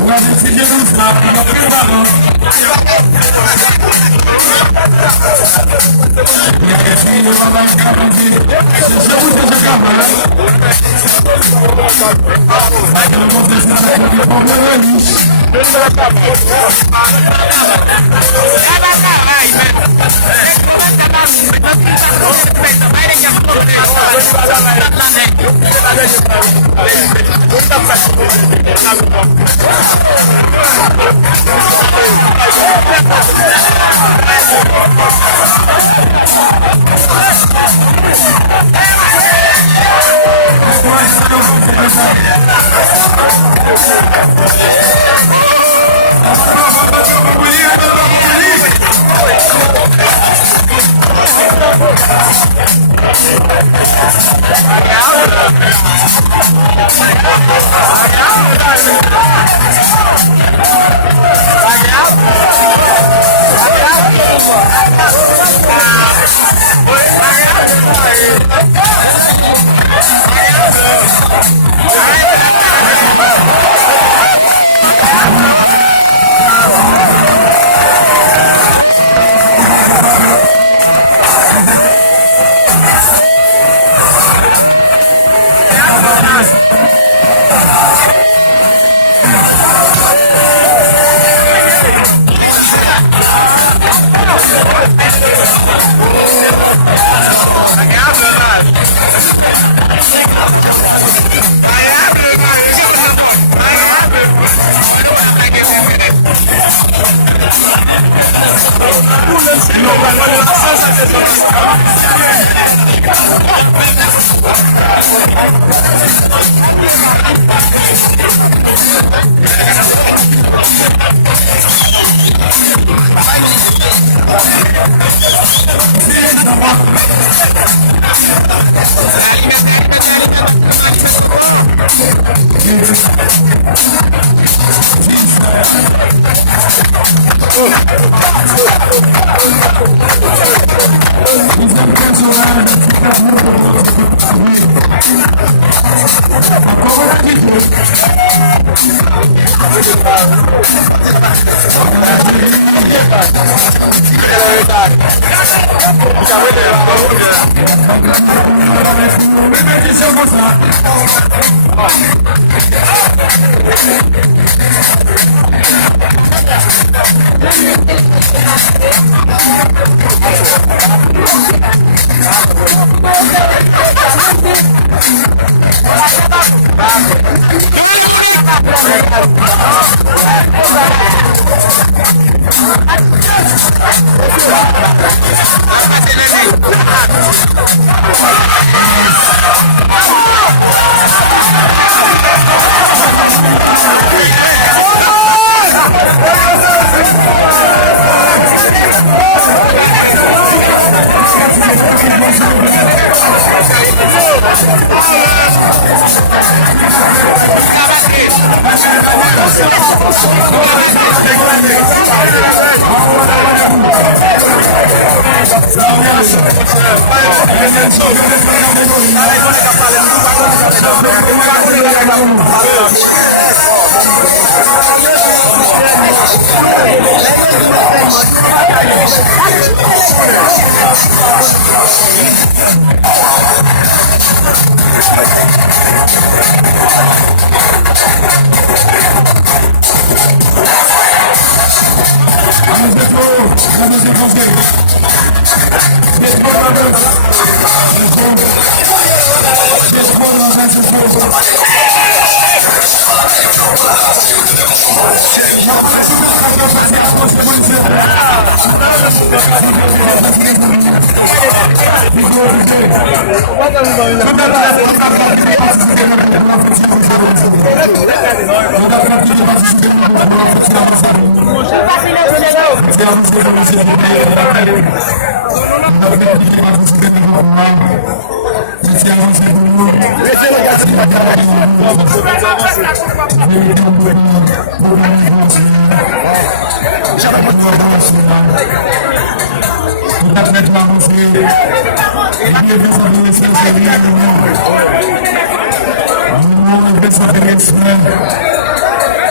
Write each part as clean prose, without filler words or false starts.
On a décidé comme ça, on a pris le ballon. Il y a des filles devant la caméra. C'est ce bout de ce caméra. Le monde de ce caméra, on peut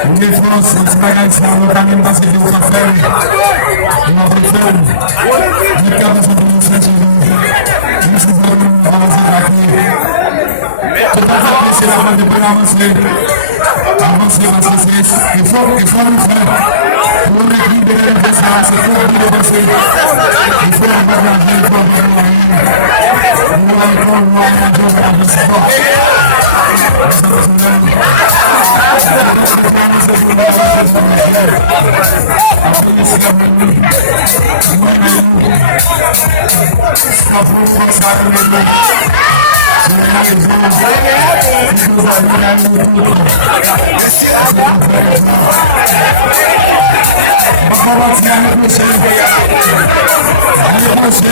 Une France, un petit bagage, ça va quand même passer de vous à faire. Et on va faire. Le cadre de son administration, je suis vraiment avancé à pied. Tout à fait, c'est la fin de pouvoir avancer. Avancer, avancer, il faut nous faire. Pour récupérer le ça, c'est pour nous avancer. Il faut avoir l'argent, il faut avoir l'argent. Nous allons le sport.